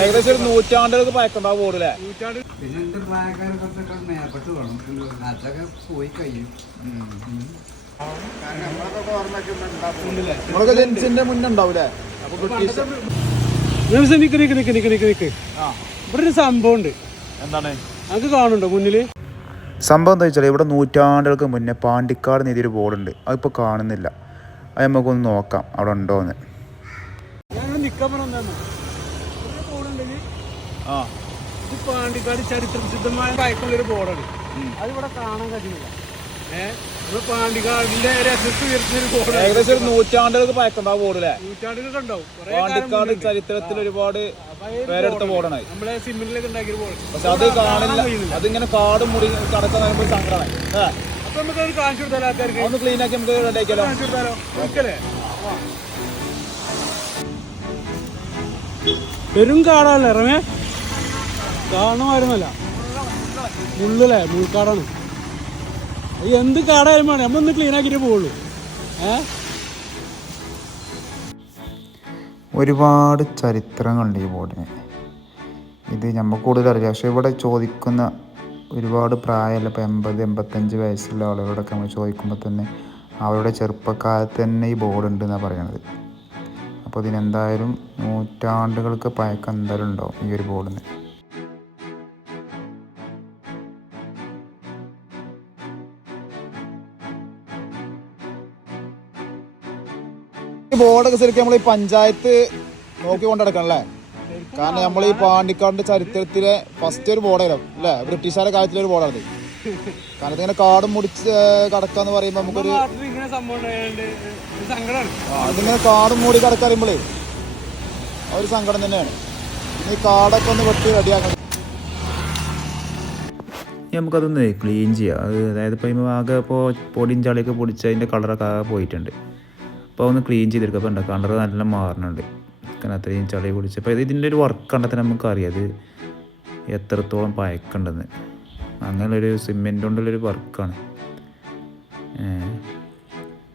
ഏകദേശം ഒരു നൂറ്റാണ്ടുകൾക്ക് പഴക്കണ്ടാവും ബോർഡിലെ. പിന്നെ എന്റെ പ്രായക്കാർക്കൊക്കെ മേപ്പെട്ട് വേണം, അതൊക്കെ പോയി കഴിയും. നമ്മളൊക്കെ ജെൻസിന്റെ മുന്നേ ഉണ്ടാവൂലേ? അപ്പൊ ബ്രിട്ടീഷ് ഇവിടെ ഒരു സംഭവം ഉണ്ട്. എന്താണ് അത് കാണുന്നുണ്ടോ മുന്നില്? സംഭവം എന്താ വെച്ചാൽ ഇവിടെ നൂറ്റാണ്ടുകൾക്ക് മുന്നേ പാണ്ടിക്കാട് എന്നെഴുതിയൊരു ബോർഡുണ്ട്. അതിപ്പോൾ കാണുന്നില്ല. അത് നമുക്കൊന്ന് നോക്കാം അവിടെ ഉണ്ടോയെന്ന്. ഇത് പാണ്ടിക്കാട് ചരിത്ര പ്രസിദ്ധമായ പഴക്കമുള്ളൊരു ബോർഡാണ്. അതിവിടെ കാണാൻ കഴിയുന്നില്ല. പാണ്ടിക്കാടിന്റെ രസത്ത് ഉയർത്തുന്നൊരു ബോർഡ്. ഏകദേശം ഒരു നൂറ്റാണ്ടുകൾക്ക് പഴക്കണ്ടാവും ബോർഡിലെ. നൂറ്റാണ്ടുകൾക്ക് ഉണ്ടാവും. പാണ്ടിക്കാട് ചരിത്രത്തിൽ ഒരുപാട് പേരെടുത്ത ബോർഡാണ്. നമ്മളെ സിമെന്റിലൊക്കെ ഉണ്ടാക്കിയ ബോർഡ്. പക്ഷെ അത് കാണില്ല. അതിങ്ങനെ കാടും മുടി കടക്കാൻ പറയുമ്പോൾ സങ്കടമാണ്. അപ്പൊ നമുക്ക് അത് കാണിച്ചു കൊടുത്താലോ ആൾക്കാർക്ക്? ഒന്ന് ക്ലീൻ ആക്കി നമുക്ക് റെഡിയാക്കിയാലോ? കാണിച്ചു കൊടുത്താലോ? ഒരിക്കലേ പെരും കാടാണല്ലേ റമേ? കാണുമായിരുന്നല്ല, മുള്ളല്ലേ, മുൾക്കാടാണ്. എന്ത് കാടായാലും വേണം, നമ്മളൊന്ന് ക്ലീൻ ആക്കിയിട്ട് പോവുള്ളൂ. ഒരുപാട് ചരിത്രങ്ങളുണ്ട് ഈ ബോർഡിന്. ഇത് നമുക്ക് കൂടുതൽ അറിയാം. പക്ഷേ ഇവിടെ ചോദിക്കുന്ന ഒരുപാട് പ്രായമല്ല, ഇപ്പോൾ 80-85 വയസ്സുള്ള ആളുകളോടൊക്കെ നമ്മൾ ചോദിക്കുമ്പോൾ തന്നെ അവരുടെ ചെറുപ്പക്കാലത്ത് തന്നെ ഈ ബോർഡ് ഉണ്ടെന്നാണ് പറയണത്. അപ്പോൾ ഇതിനെന്തായാലും നൂറ്റാണ്ടുകൾക്ക് പഴക്കം എന്തായാലും ഉണ്ടാവും ഈ ഒരു ബോർഡിന്. ബോർഡൊക്കെ ശരിക്കും നമ്മൾ ഈ പഞ്ചായത്ത് നോക്കി കൊണ്ടുനടക്കണം അല്ലേ? കാരണം നമ്മൾ ഈ പാണ്ടിക്കാടിന്റെ ചരിത്രത്തിലെ ഫസ്റ്റ് ഒരു ബോർഡായിരുന്നു അല്ലേ? ബ്രിട്ടീഷുകാരുടെ കാലത്തിലെ ഒരു ബോർഡാണ്. കാരണം ഇങ്ങനെ കാടും മുടിച്ച് കടക്കാന്ന് പറയുമ്പോൾ നമുക്കൊരു അതിങ്ങനെ കാടും മൂടി കടക്കാൻ പറയുമ്പോഴേ ഒരു സങ്കടം തന്നെയാണ്. ഈ കാടൊക്കെ ഒന്ന് വെട്ടി റെഡിയാക്കണം. നമുക്കതൊന്ന് ക്ലീൻ ചെയ്യാം. അതായത് ഇപ്പോൾ ആകെ ഇപ്പോൾ പൊടിയും ചളിയൊക്കെ പൊടിച്ച് അതിൻ്റെ കളറൊക്കെ ആകെ പോയിട്ടുണ്ട്. അപ്പോൾ ഒന്ന് ക്ലീൻ ചെയ്തെടുക്കുക. അപ്പോൾ ഉണ്ട് കളർ നല്ല മാറുന്നുണ്ട്. കാരണം അത്രയും ചളി പൊടിച്ച്. അപ്പോൾ ഇതിൻ്റെ ഒരു വർക്ക് കണ്ടെത്താൻ നമുക്കറിയാം അത് എത്രത്തോളം പഴക്കമുണ്ടെന്ന്. അങ്ങനെയുള്ളൊരു സിമെൻ്റ് കൊണ്ടുള്ളൊരു വർക്കാണ്.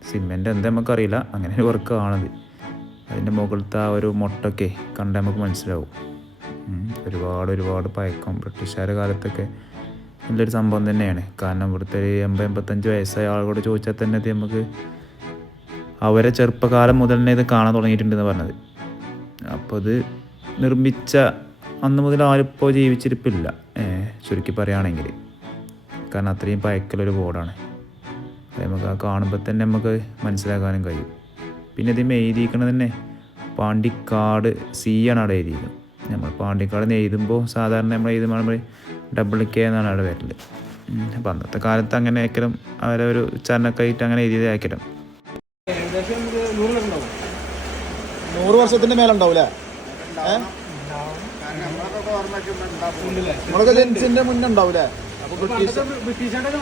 സിമെൻ്റ് എന്താ നമുക്കറിയില്ല, അങ്ങനെ ഒരു വർക്കാണത്. അതിൻ്റെ മുകളിലത്തെ ആ ഒരു മുട്ടൊക്കെ കണ്ടാൽ നമുക്ക് മനസ്സിലാവും. ഒരുപാട് പഴക്കം ബ്രിട്ടീഷുകാരുടെ കാലത്തൊക്കെ നല്ലൊരു സംഭവം തന്നെയാണ്. കാരണം ഇവിടുത്തെ 80-85 വയസ്സായ ആളുകളോട് ചോദിച്ചാൽ തന്നെ അത് നമുക്ക് അവരെ ചെറുപ്പകാലം മുതൽ തന്നെ ഇത് കാണാൻ തുടങ്ങിയിട്ടുണ്ടെന്ന് പറഞ്ഞത്. അപ്പോൾ ഇത് നിർമ്മിച്ച അന്ന് മുതൽ ആരിപ്പോൾ ജീവിച്ചിരിപ്പില്ല ചുരുക്കി പറയുകയാണെങ്കിൽ. കാരണം അത്രയും പഴക്കലൊരു ബോർഡാണ്. അത് നമുക്ക് ആ കാണുമ്പോൾ തന്നെ നമുക്ക് മനസ്സിലാക്കാനും കഴിയും. പിന്നെ ഇതിൽ എഴുതിയിരിക്കുന്നത് തന്നെ പാണ്ടിക്കാട് C ആണ് അവിടെ എഴുതിയിരിക്കുന്നത്. നമ്മൾ പാണ്ടിക്കാട് എഴുതുമ്പോൾ സാധാരണ നമ്മൾ എഴുതുമ്പോൾ KK എന്നാണ് അവിടെ വരല്. അപ്പം അന്നത്തെ കാലത്ത് അങ്ങനെ ആക്കലും അവരെ ഒരു ഉച്ചാരണമൊക്കെ ആയിട്ട് അങ്ങനെ എഴുതിയത് ആക്കലും. 100 വർഷത്തിന്റെ മേലുണ്ടാവൂലേ? നമ്മളൊക്കെ ജെൻസിന്റെ മുന്നേ ഉണ്ടാവൂലേ? അപ്പൊ ബ്രിട്ടീഷുകാരൊക്കെ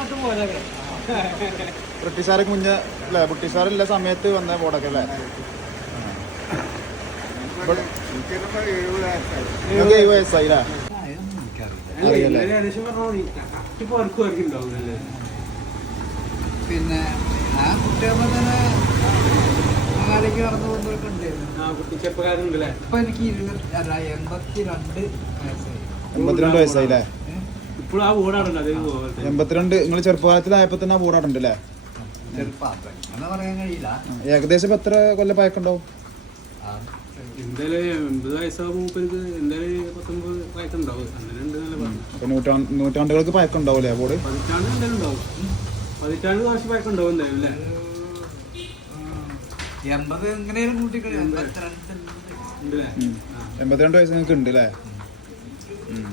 മുന്നേ അല്ലേ? ബ്രിട്ടീഷുകാരുള്ള സമയത്ത് വന്ന ബോർഡൊക്കെ അല്ലേ? 70 വയസ്സായി അല്ലേ? പിന്നെ ആ കുട്ടികളെ തന്നെ കാലേക്ക് നടന്നു പോകുന്നവരൊക്കെ ഉണ്ടായിരുന്നു. ഇപ്പൊ എനിക്ക് 82 വയസ്സായി അല്ലേ? 82. നിങ്ങൾ ചെറുപ്പകാലത്തിലായപ്പോ തന്നെ ആ ബോർഡാടുണ്ട് അല്ലേ? ചെറുപ്പം പറയാൻ കഴിയില്ല. ഏകദേശം എത്ര കൊല്ലം പഴക്കമുണ്ടാവും? നൂറ്റാണ്ടുകൾക്ക് പഴക്കം ഉണ്ടാവൂലേ ബോർഡ്? 18 വർഷം പഴക്കം ഉണ്ടാവും എന്തായാലും അല്ലേ? 80 എങ്ങനെയും കൂട്ടിക്കളി. 82 വയസ്സ് നിങ്ങൾക്ക് ഉണ്ട് അല്ലേ?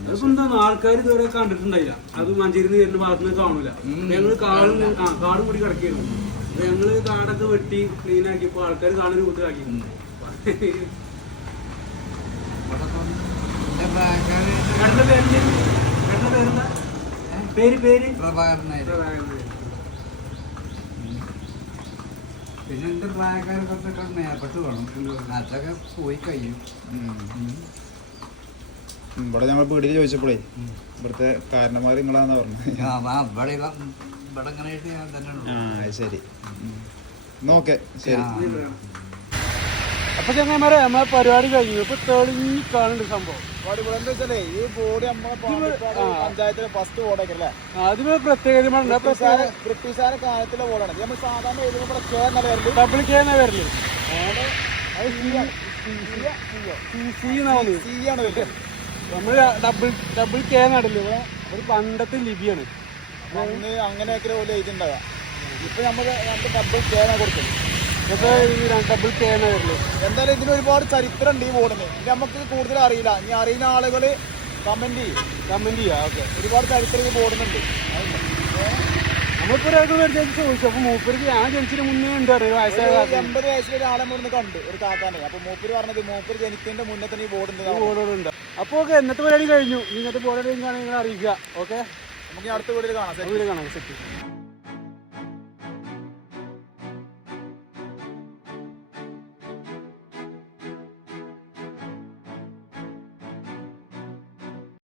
അതിപ്പോ എന്താണ് ആൾക്കാർ ഇതുവരെ കണ്ടിട്ടുണ്ടായില്ല. അത് മഞ്ചേരി വരുന്ന ഭാഗത്തുനിന്ന് കാണൂല. ഞങ്ങള് കാടും കൂടി കിടക്കായിരുന്നു. ഞങ്ങള് കാടൊക്കെ വെട്ടി ക്ലീൻ ആക്കിയപ്പോ ആൾക്കാർ കാണാൻ കൂട്ടാക്കി. പേര് പിന്നെ എന്റെ പ്രായക്കാർക്കൊക്കെ മേപ്പെട്ട് വേണം, അതൊക്കെ പോയി കഴിയും. ഇവിടെ ഞങ്ങൾ വീട്ടിൽ ചോദിച്ചപ്പോഴേ ഇവിടുത്തെ കാരണന്മാർ നിങ്ങളാന്നാ പറഞ്ഞത്. ഇവിടെ ഇങ്ങനെ ശരി, നോക്കെ ശരി. അപ്പൊ ചങ്ങന്മാരെ നമ്മളെ പരിപാടി കഴിഞ്ഞു. ഇപ്പൊ തെളിഞ്ഞി കാണുന്നുണ്ട് സംഭവം. എന്താ വെച്ചാലേ ഈ ബോർഡ് നമ്മളെ പാണ്ടിക്കാട് പഞ്ചായത്തിലെ ഫസ്റ്റ് ബോർഡൊക്കെ അല്ലേ? അതിന് പ്രത്യേകത ബ്രിട്ടീഷുകാരെ കാലത്തിലെ ബോർഡാണ്. നമ്മൾ സാധാരണ എഴുതുമ്പോൾ കെ എന്നല്ല വരല്, ഡബിൾ കെ എന്നാ വരല്. സി ആണ് വരുന്നത്. നമ്മള് ഡബിൾ കെ നടല്ലേ ഇവിടെ ഒരു പണ്ടത്തെ ലിപിയാണ്. അന്ന് അങ്ങനെയൊക്കെ പോലെ എഴുതിണ്ടാകാം. ഇപ്പൊ നമ്മള് ഡബിൾ കെ എന്നാ കൊടുക്കുന്നത്. ഡബിൾ കെ എന്നാ വരല്. എന്തായാലും ഇതിന് ഒരുപാട് ചരിത്രം ഉണ്ട് ഈ ബോർഡിന്. ഇത് നമുക്ക് കൂടുതൽ അറിയില്ല. ഇനി അറിയുന്ന ആളുകള് കമന്റ് ചെയ്യാം. ഓക്കെ, ഒരുപാട് ചരിത്രം ഈ ബോർഡിനുണ്ട്. നമ്മളിപ്പോ ചോദിച്ചു. അപ്പൊ മൂപ്പർക്ക് ഞാൻ ജനിച്ചതിന് മുന്നേ ഉണ്ട് ഒരു വയസ്സായ 80 വയസ്സിൽ ഒരാളെ മുന്നിൽ കണ്ട് ഒരു കാക്കാനെ. അപ്പൊ മൂപ്പര് പറഞ്ഞത് മൂപ്പര് ജനിക്കുന്നതിന്റെ മുന്നേ തന്നെ ഈ ബോർഡുണ്ട്. അപ്പൊ ഓക്കെ, എന്നിട്ട് പരിപാടി കഴിഞ്ഞു. ഇന്നത്തെ ബോർഡ് നിങ്ങൾ അറിയിക്കുക. ഓക്കെ, നമുക്ക് അടുത്ത വീട്ടിൽ കാണാം. സെറ്റ്.